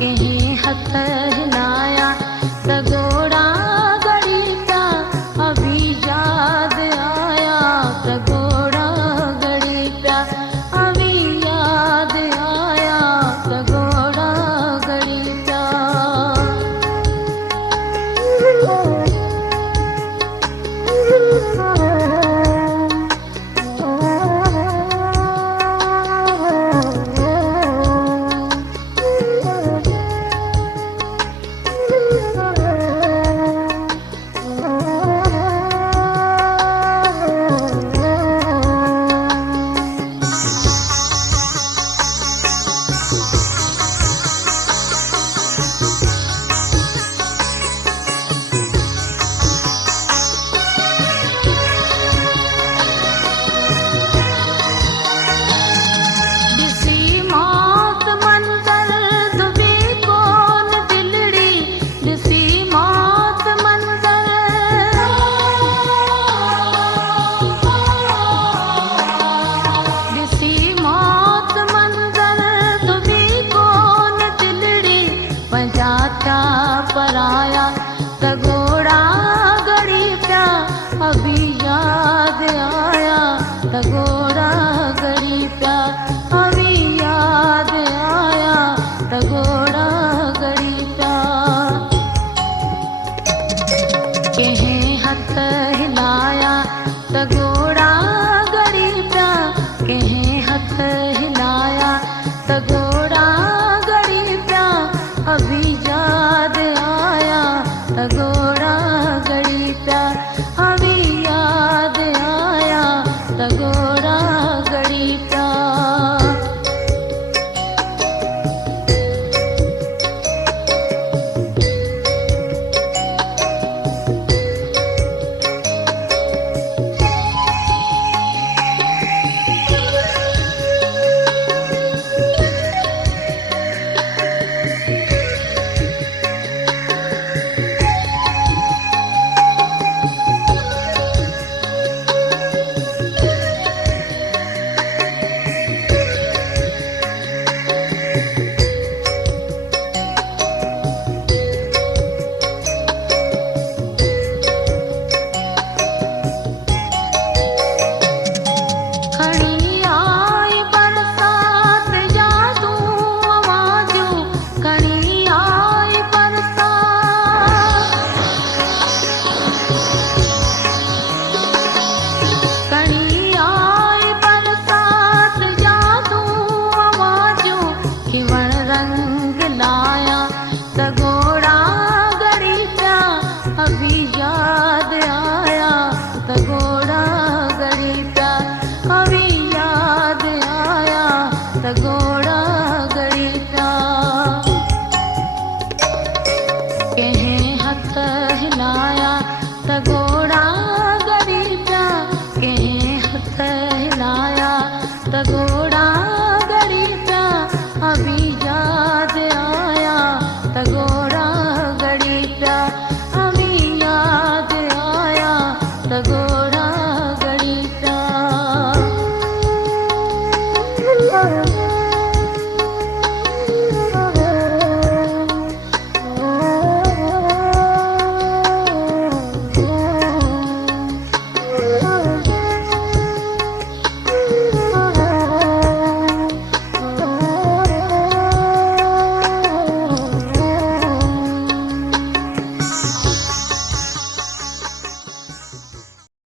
कहीं हथ हिलाया तगोड़ा गड़ी प्या अभी याद आया तगोड़ा गड़ी प्या अभी याद आया तगोड़ा गड़ी प्या। पराया तगोड़ा गड़ी प्या अभी याद आया तगोड़ा गड़ी प्या अभी याद आया तगोड़ा गड़ी प्या। कहीं हथ हिलाया तगोड़ा गड़ी प्या कहीं हथ हिलाया तगोड़ा गड़ी प्या अभी याद आया तगोड़ा गड़ी प्या अभी याद आया तगोड़ा गड़ी प्या। तगोड़ा गड़ी प्या अभी याद आया तगोड़ा गड़ी प्या अभी याद आया तगोड़ा गड़ी प्या। कहीं हथ हिलाया तगोड़ा गड़ी प्या कहीं हथ हिलाया तगोड़ा गड़ी प्या अभी याद आया तगोड़ा गड़ी प्या अभी याद आया तगोड़ा गड़ी प्या।